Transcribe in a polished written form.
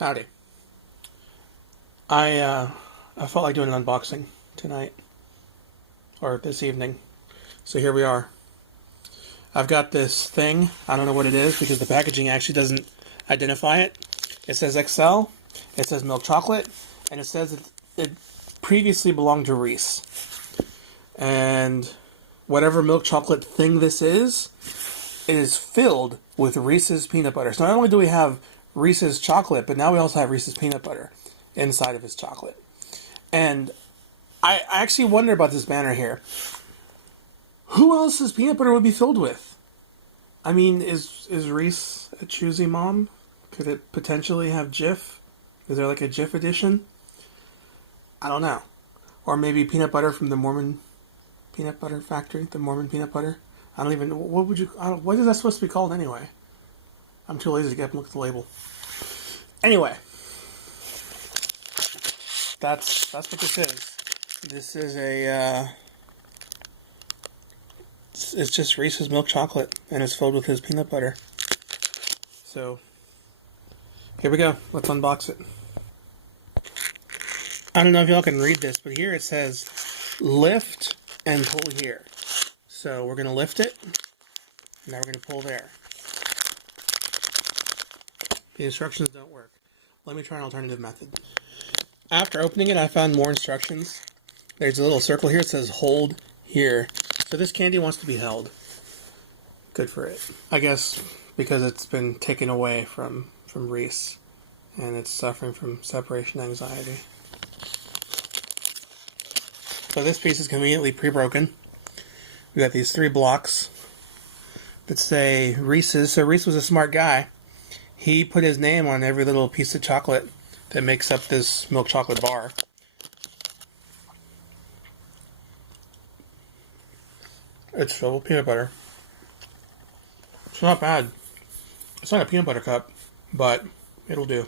Howdy. I felt like doing an unboxing tonight or this evening. So here we are. I've got this thing. I don't know what it is because the packaging actually doesn't identify it. It says XL, it says milk chocolate, and it says it previously belonged to Reese. And whatever milk chocolate thing this is, it is filled with Reese's peanut butter. So not only do we have Reese's chocolate, but now we also have Reese's peanut butter inside of his chocolate. And I actually wonder about this banner here. Who else's peanut butter would be filled with? I mean, is Reese a choosy mom? Could it potentially have Jif? Is there like a Jif edition? I don't know. Or maybe peanut butter from the Mormon peanut butter factory, the Mormon peanut butter. I don't even. What is that supposed to be called anyway? I'm too lazy to get up and look at the label. Anyway, that's what this is. This is it's just Reese's milk chocolate, and it's filled with his peanut butter. So, here we go. Let's unbox it. I don't know if y'all can read this, but here it says, lift and pull here. So we're going to lift it, and now we're going to pull there. The instructions don't work. Let me try an alternative method. After opening it, I found more instructions. There's a little circle here that says hold here. So this candy wants to be held. Good for it. I guess because it's been taken away from Reese, and it's suffering from separation anxiety. So this piece is conveniently pre-broken. We got these 3 blocks that say Reese's. So Reese was a smart guy. He put his name on every little piece of chocolate that makes up this milk chocolate bar. It's filled with peanut butter. It's not bad. It's not a peanut butter cup, but it'll do.